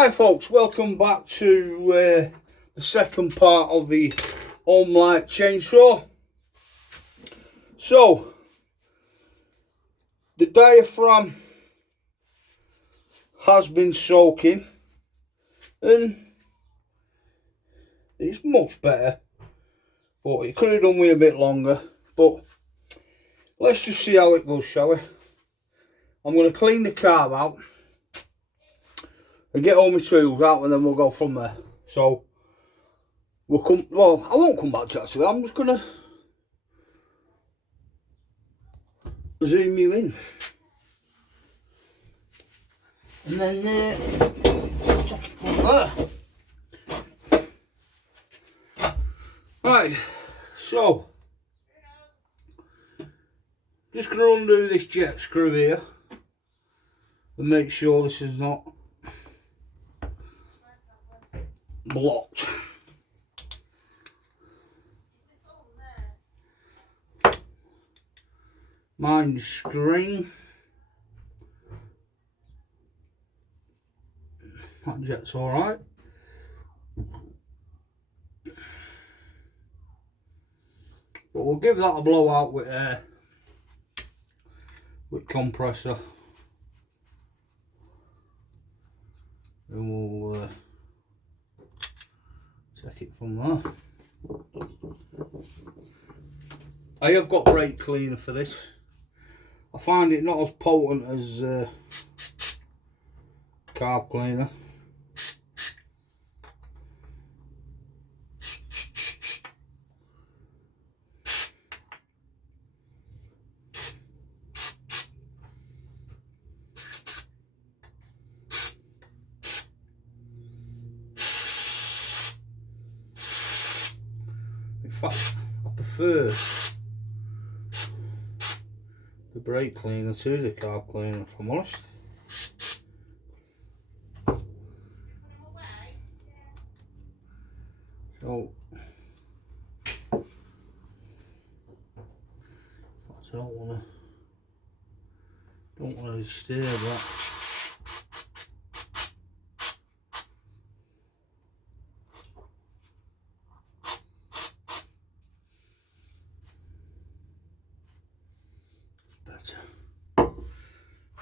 Hi folks, welcome back to the second part of the HOMELITE chainsaw. So, the diaphragm has been soaking and it's much better, but it could have done with a bit longer. But let's just see how it goes, shall we? I'm going to clean the carb out and get all my tools out, and then we'll go from there. So we'll come, well, I won't come back to actually, I'm just gonna zoom you in and then check it from there. Right, so just gonna undo this jet screw here and make sure this is not blocked. Mind the screen. That jet's alright. But we'll give that a blowout with compressor. And we'll take it from there. I have got brake cleaner for this. I find it not as potent as carb cleaner. In fact, I prefer the brake cleaner to the carb cleaner, if I'm honest. So I don't want to disturb that.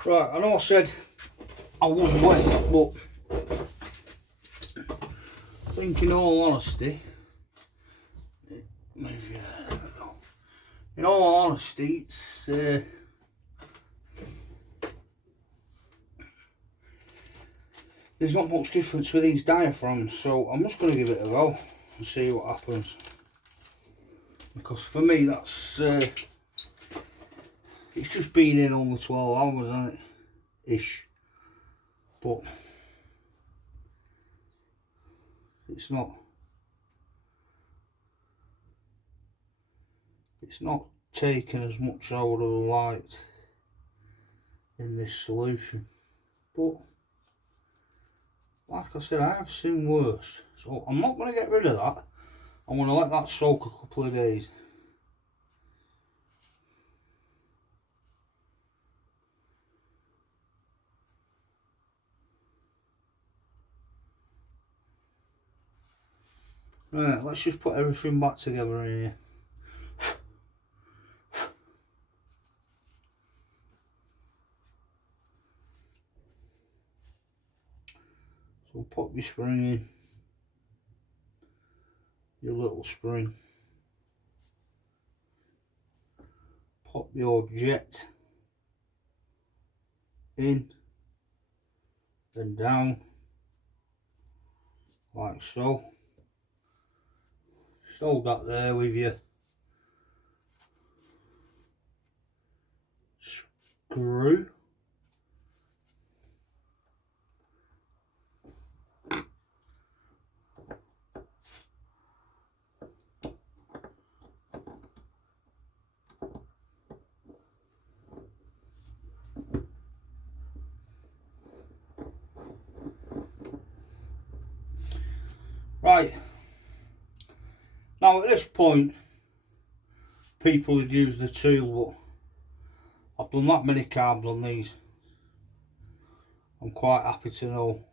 Right, I know I said I wouldn't wait, but I think in all honesty, it's there's not much difference with these diaphragms, so I'm just going to give it a go and see what happens. Because for me, that's it's just been in over 12 hours, hasn't it? Ish. But it's not taken as much as I would have liked in this solution. But like I said, I have seen worse. So I'm not going to get rid of that. I'm going to let that soak a couple of days. Right, let's just put everything back together in here. So pop your spring in, your little spring. Pop your jet in and down, like so. Just hold that there with your screw. Right, now at this point people would use the tool, but I've done that many carbs on these. I'm quite happy to know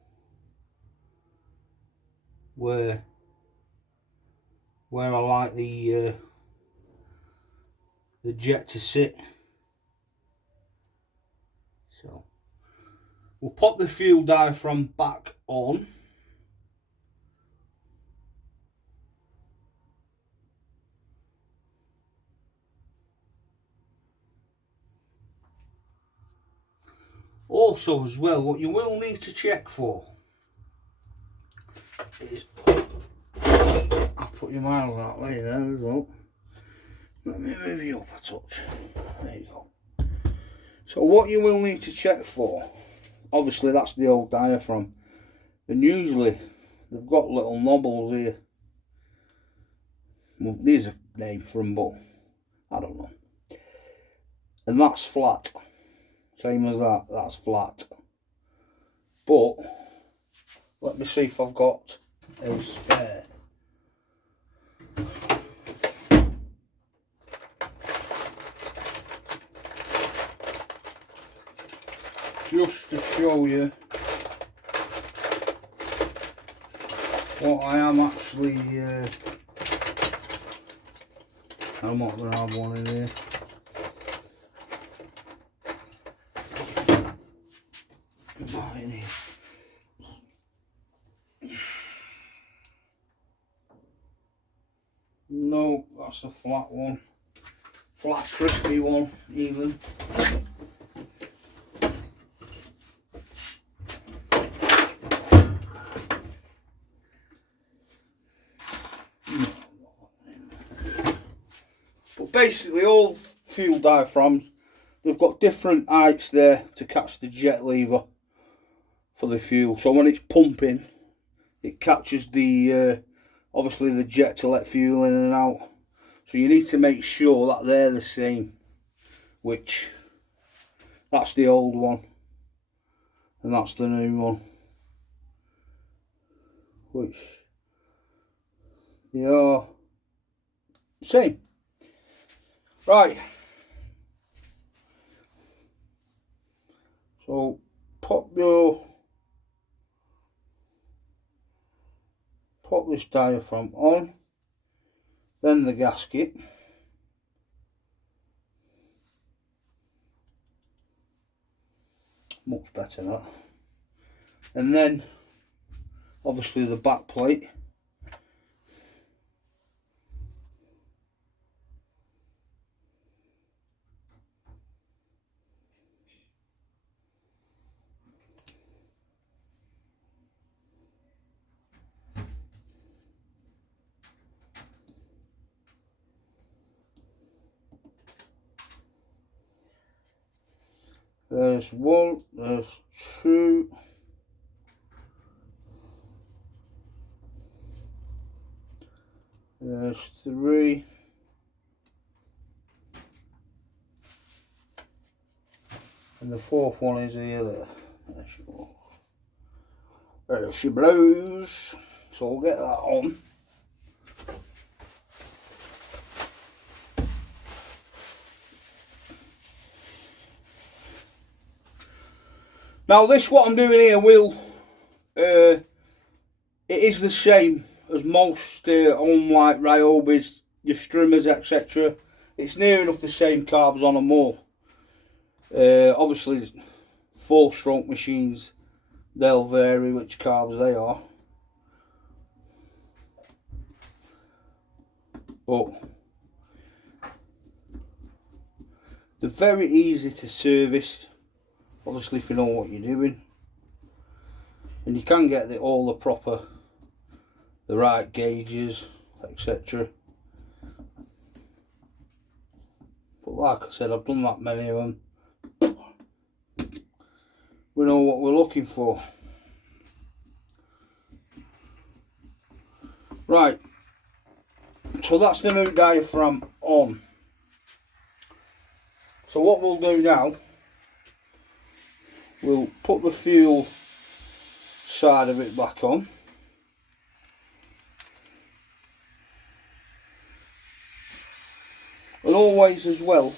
where I like the jet to sit. So we'll pop the fuel diaphragm back on. Also as well, what you will need to check for is, I'll put your miles that way there as well. Let me move you up a touch. There you go. So what you will need to check for, obviously that's the old diaphragm, and usually they've got little knobbles here. Well, these are named for them, but I don't know. And that's flat. Same as that, that's flat. But let me see if I've got a spare. Just to show you what I am actually, I'm not going to have one in here. Not in here. No, that's a flat one. Flat, crispy one, even. But basically, all fuel diaphragms, they've got different heights there to catch the jet lever for the fuel. So when it's pumping, it catches the obviously the jet to let fuel in and out. So you need to make sure that they're the same, which that's the old one and that's the new one, which they are same. Right, so pop this diaphragm on, then the gasket, much better that, and then obviously the back plate. There's one, there's two, there's three, and the fourth one is here. There she goes. There she blows. So we'll get that on. Now this, what I'm doing here, will it is the same as most Homelite Ryobis, your Strimmers, etc. It's near enough the same carbs on them all. Obviously 4-stroke machines, they'll vary which carbs they are, but they're very easy to service, obviously if you know what you're doing, and you can get all the right gauges, etc. But like I said, I've done that many of them. We know what we're looking for. Right, so that's the new diaphragm on. So what we'll do now, we'll put the fuel side of it back on. And always as well,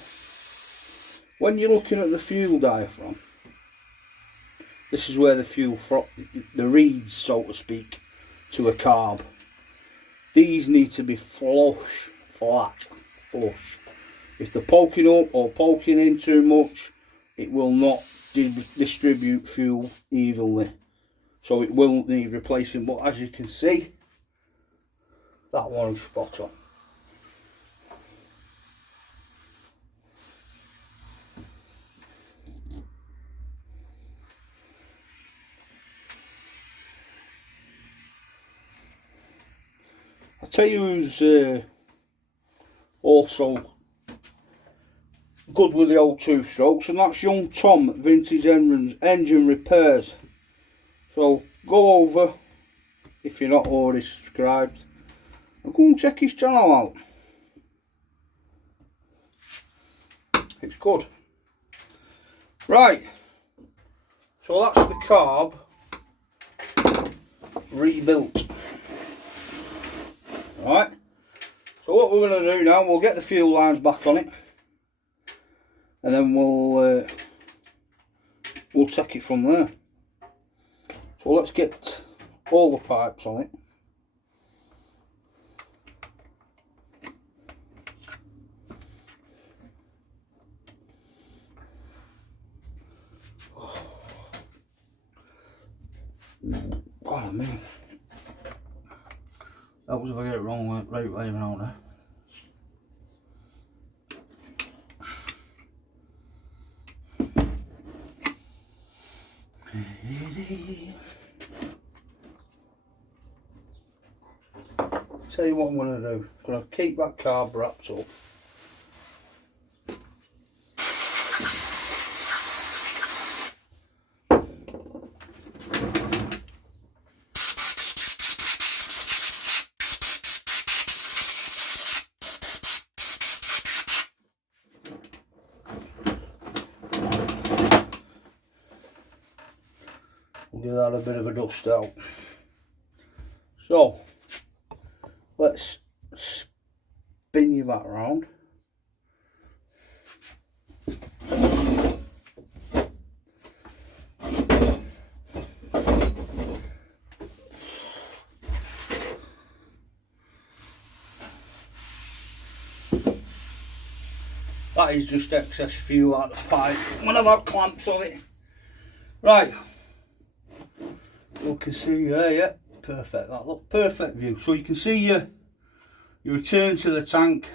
when you're looking at the fuel diaphragm, this is where the fuel, the reeds so to speak, to a carb. These need to be flush, flat, flush. If they're poking up or poking in too much, it will not distribute fuel evenly. So it will need replacing, but as you can see, that one is spot on. I'll tell you who's also good with the old 2-strokes, and that's young Tom at Vintage Engine Repairs. So go over, if you're not already subscribed, and go and check his channel out. It's good. Right, so that's the carb rebuilt. Right, so what we're going to do now, we'll get the fuel lines back on it, and then we'll take it from there. So let's get all the pipes on it. Oh man, that was if I get it wrong right way around there. Tell you what I'm going to do. I'm going to keep that carb wrapped up. We'll give that a bit of a dust out. So let's spin you back round. That is just excess fuel out the pipe when I've had clamps on it. Right, you can see there, yeah, perfect. That look perfect view. So you can see you return to the tank.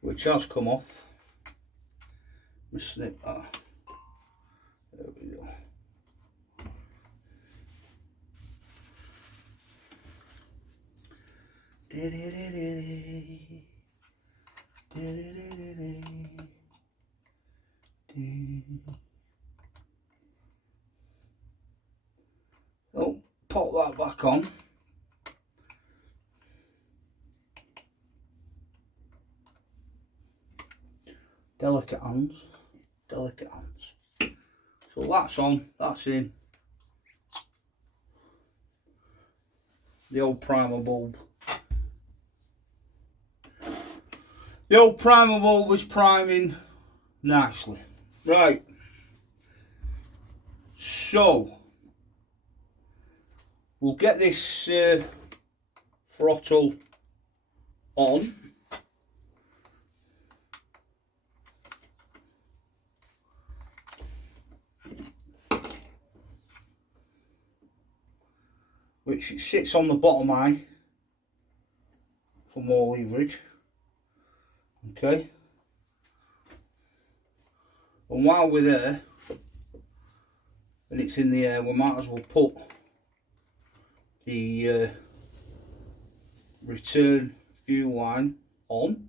Which has come off. Let me snip that. There we go. Oh, pop that back on. Delicate hands, delicate hands. So that's on, that's in. The old primer bulb. The old primer bulb is priming nicely. Right. So we'll get this throttle on. Which sits on the bottom eye for more leverage. Okay. And while we're there and it's in the air, we might as well put the return fuel line on.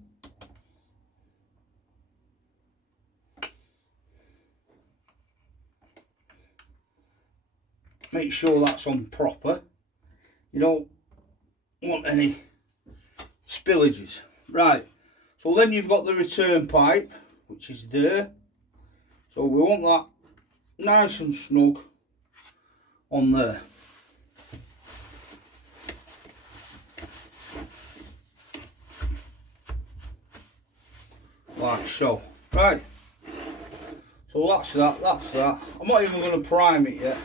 Make sure that's on proper. You don't want any spillages. Right, so then you've got the return pipe, which is there. So we want that nice and snug on there. like so. Right, so that's that. I'm not even going to prime it yet.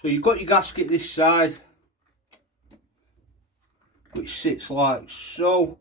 So you've got your gasket this side, which sits like so.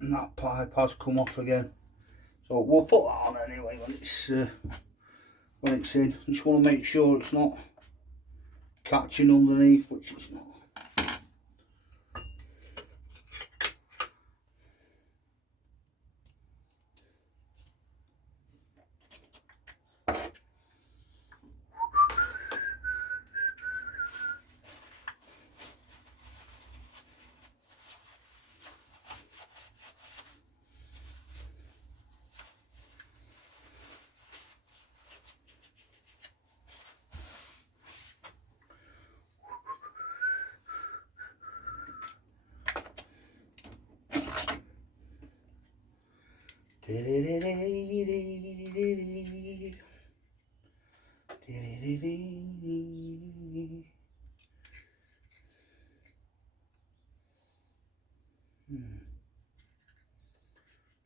And that pipe has come off again, so we'll put that on anyway when it's in. Just want to make sure it's not catching underneath, which it's not.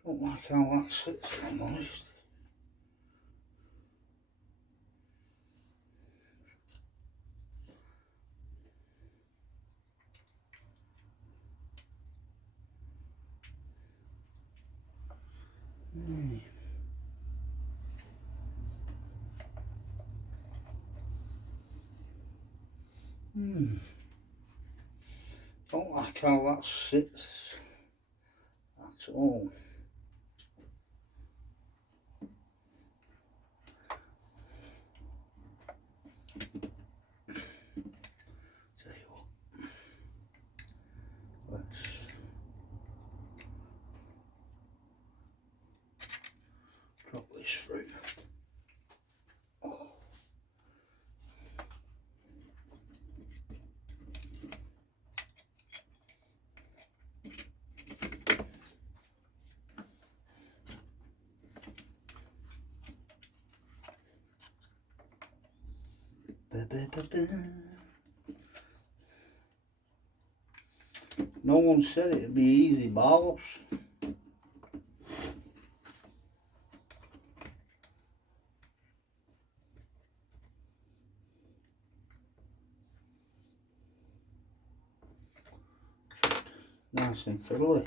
Don't like how that sits, if I'm honest. Don't like how that sits at all. Tell you what, let's drop this through. No one said it'd be easy, Barlos. Nice and fiddly.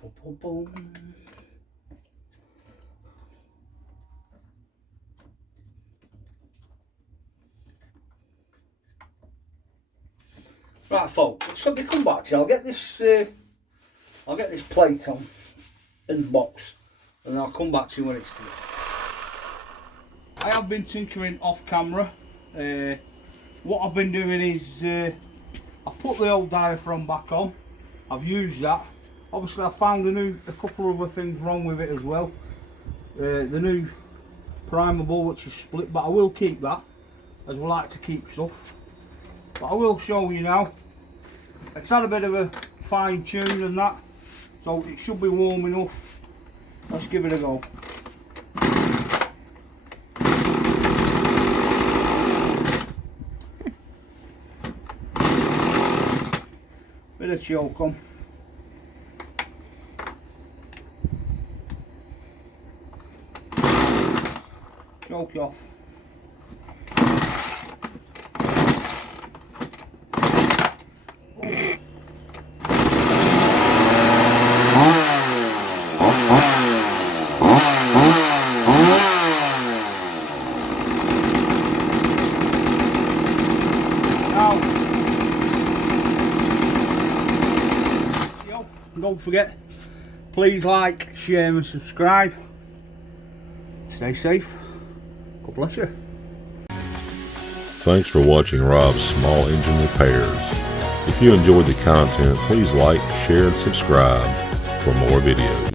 Boom, boom, boom. Right, folks. So they come back to you. I'll get this plate on in the box, and I'll come back to you when it's through. I have been tinkering off camera. What I've been doing is I've put the old diaphragm back on. I've used that. Obviously, I found a couple of other things wrong with it as well. The new primer ball, which is split, but I will keep that, as we like to keep stuff. But I will show you now. It's had a bit of a fine tuned and that, so it should be warm enough. Let's give it a go. Bit of choke on. Choke you off. Don't forget, please like, share and subscribe. Stay safe. God bless you. Thanks for watching Rob's Small Engine Repairs. If you enjoyed the content, please like, share and subscribe for more videos.